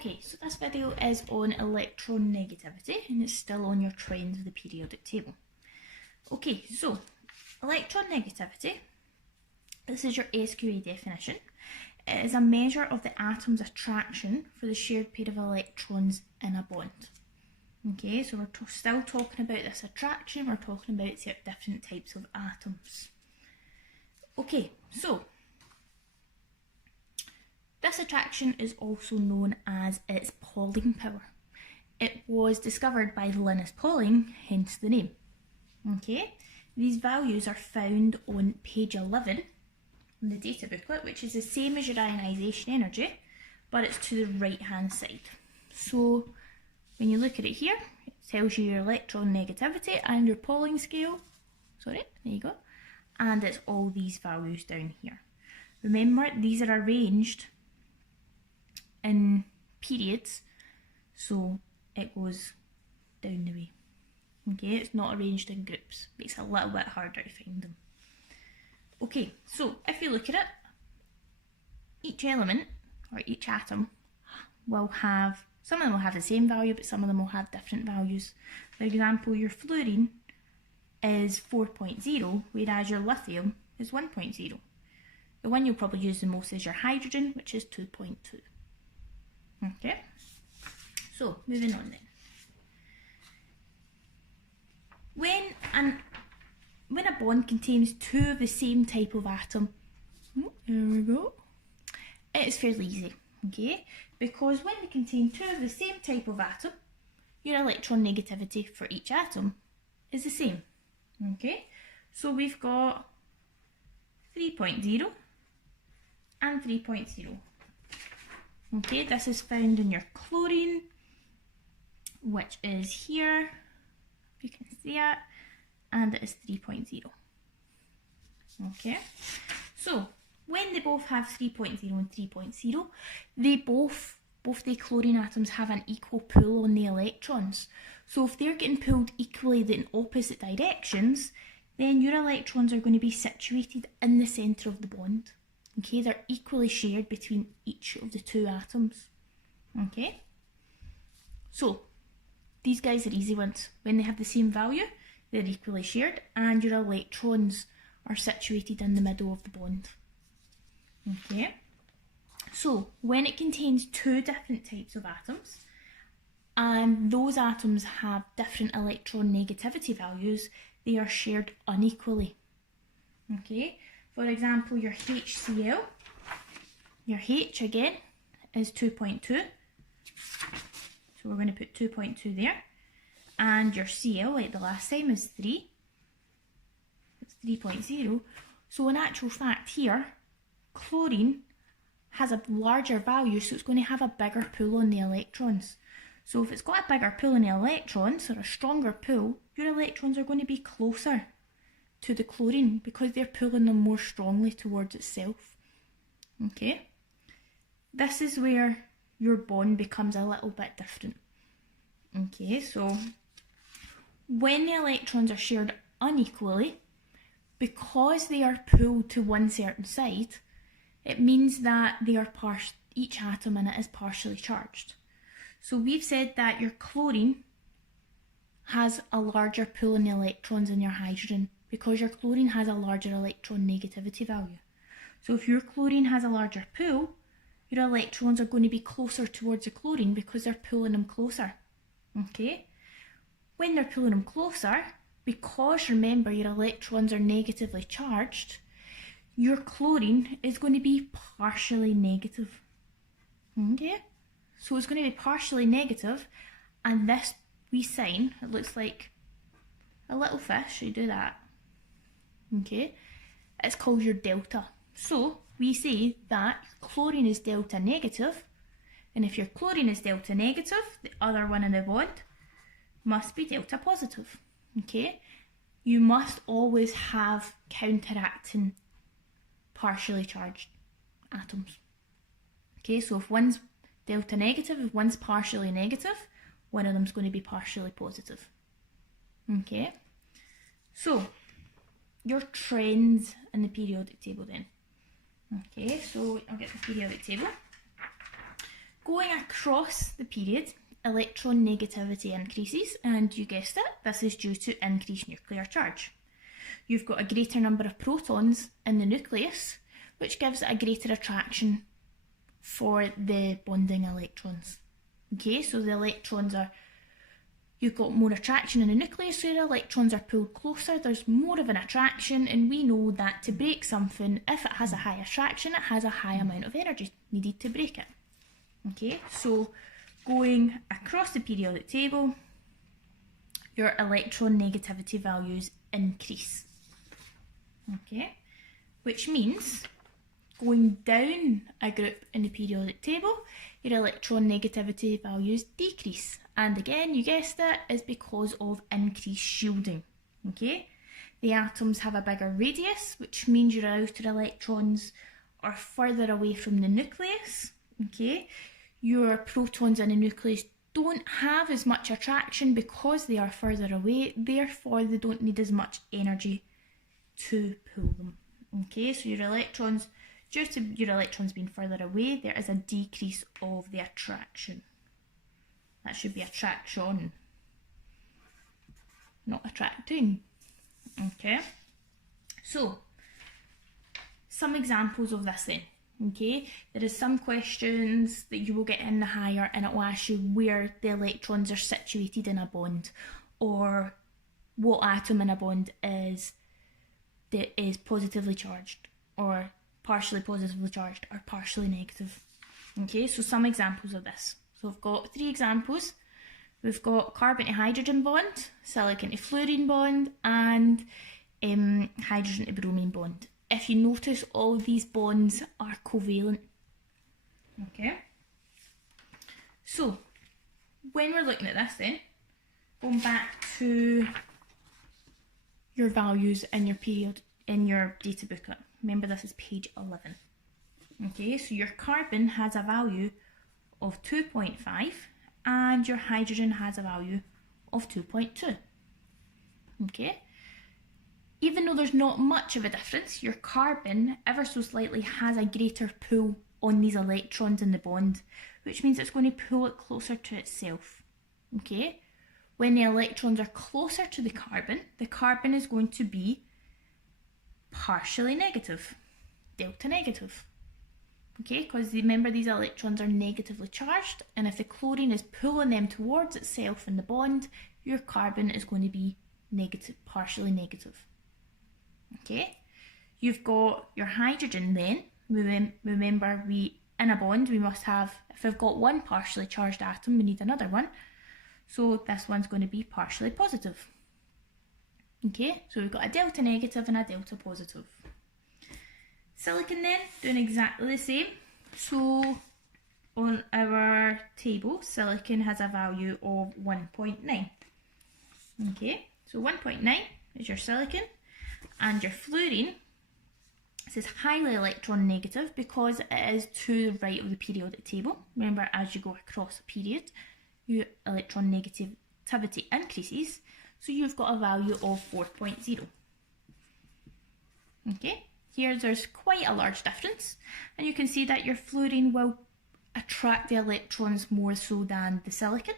Okay, so this video is on electronegativity and it's still on your trends of the periodic table. Okay, so electronegativity, this is your SQA definition. It is a measure of the atom's attraction for the shared pair of electrons in a bond. Okay, so we're still talking about this attraction, we're talking about different types of atoms. Okay, so this attraction is also known as its Pauling power. It was discovered by Linus Pauling, hence the name. Okay, these values are found on page 11 in the data booklet, which is the same as your ionisation energy, but it's to the right hand side. So when you look at it here, it tells you your electron negativity and your Pauling scale. Sorry, there you go. And it's all these values down here. Remember, these are arranged in periods, so it goes down the way. Okay, it's not arranged in groups. Makes it a little bit harder to find them. Okay, so if you look at it, each element or each atom will have, some of them will have the same value, but some of them will have different values. For example, your fluorine is 4.0, whereas your lithium is 1.0. The one you'll probably use the most is your hydrogen, which is 2.2. Okay, so moving on then. When a bond contains two of the same type of atom, there we go, it is fairly easy, okay? Because when they contain two of the same type of atom, your electron negativity for each atom is the same, okay? So we've got 3.0 and 3.0. Okay, this is found in your chlorine, which is here, you can see it, and it is 3.0. Okay, so when they both have 3.0 and 3.0, they both the chlorine atoms have an equal pull on the electrons. So if they're getting pulled equally in opposite directions, then your electrons are going to be situated in the centre of the bond. Okay, they're equally shared between each of the two atoms. Okay, so these guys are easy ones. When they have the same value, they're equally shared, and your electrons are situated in the middle of the bond. Okay, so when it contains two different types of atoms, and those atoms have different electron negativity values, they are shared unequally. Okay, for example, your HCl, your H again is 2.2, so we're going to put 2.2 there, and your Cl, like the last time, is 3, it's 3.0, so in actual fact here, chlorine has a larger value, so it's going to have a bigger pull on the electrons. So if it's got a bigger pull on the electrons, or a stronger pull, your electrons are going to be closer to the chlorine because they're pulling them more strongly towards itself. Okay, this is where your bond becomes a little bit different. Okay, so when the electrons are shared unequally, because they are pulled to one certain side, it means that they are each atom in it is partially charged. So we've said that your chlorine has a larger pull on the electrons than your hydrogen, because your chlorine has a larger electron negativity value. So if your chlorine has a larger pull, your electrons are going to be closer towards the chlorine because they're pulling them closer. Okay? When they're pulling them closer, because remember your electrons are negatively charged, your chlorine is going to be partially negative. Okay? So it's going to be partially negative, and this wee sign, it looks like a little fish, you do that. Okay, it's called your delta. So we say that chlorine is delta negative, and if your chlorine is delta negative, the other one in the bond must be delta positive. Okay, you must always have counteracting partially charged atoms. Okay, so if one's delta negative, if one's partially negative, one of them's going to be partially positive. Okay, so your trends in the periodic table then. Okay, so I'll get the periodic table. Going across the period, electron negativity increases, and you guessed it, this is due to increased nuclear charge. You've got a greater number of protons in the nucleus, which gives it a greater attraction for the bonding electrons. Okay, so the electrons are, you've got more attraction in the nucleus, so the electrons are pulled closer, there's more of an attraction, and we know that to break something, if it has a high attraction, it has a high amount of energy needed to break it. Okay, so going across the periodic table, your electron negativity values increase. Okay, which means going down a group in the periodic table, your electron negativity values decrease. And again, you guessed it, is because of increased shielding. Okay, the atoms have a bigger radius, which means your outer electrons are further away from the nucleus. Okay, your protons in the nucleus don't have as much attraction because they are further away, therefore they don't need as much energy to pull them. Okay, so your electrons, due to your electrons being further away, there is a decrease of the attraction. That should be attraction, not attracting. Okay, so some examples of this then. Okay, there is some questions that you will get in the higher, and it will ask you where the electrons are situated in a bond, or what atom in a bond is positively charged, or partially positively charged, or partially negative. Okay, so some examples of this. So we've got 3 examples. We've got carbon to hydrogen bond, silicon to fluorine bond, and hydrogen to bromine bond. If you notice, all these bonds are covalent. Okay, so when we're looking at this then, going back to your values in your period, in your data booklet, remember this is page 11. Okay, so your carbon has a value of 2.5 and your hydrogen has a value of 2.2. Okay, even though there's not much of a difference, your carbon ever so slightly has a greater pull on these electrons in the bond, which means it's going to pull it closer to itself. Okay, when the electrons are closer to the carbon is going to be partially negative, delta negative. Okay, because remember these electrons are negatively charged, and if the chlorine is pulling them towards itself in the bond, your carbon is going to be negative, partially negative. Okay, you've got your hydrogen then. Remember, in a bond we must have, if we've got one partially charged atom, we need another one. So this one's going to be partially positive. Okay, so we've got a delta negative and a delta positive. Silicon then, doing exactly the same. So on our table, silicon has a value of 1.9. Okay, so 1.9 is your silicon, and your fluorine, this is highly electron negative because it is to the right of the periodic table. Remember, as you go across a period, your electron negativity increases, so you've got a value of 4.0. Okay, here there's quite a large difference, and you can see that your fluorine will attract the electrons more so than the silicon,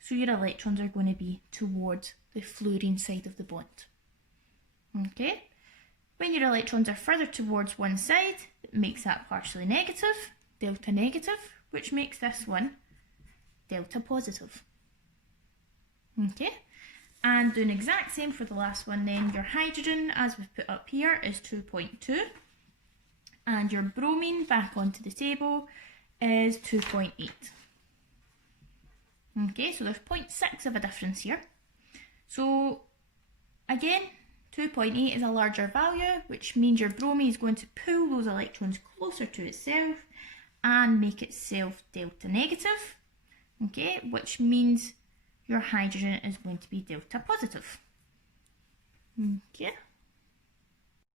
so your electrons are going to be towards the fluorine side of the bond. Okay, when your electrons are further towards one side, it makes that partially negative, delta negative, which makes this one delta positive. Okay, and doing the exact same for the last one then, your hydrogen, as we've put up here, is 2.2, and your bromine, back onto the table, is 2.8. Okay, so there's 0.6 of a difference here. So again, 2.8 is a larger value, which means your bromine is going to pull those electrons closer to itself and make itself delta negative. Okay, which means your hydrogen is going to be delta positive. Okay.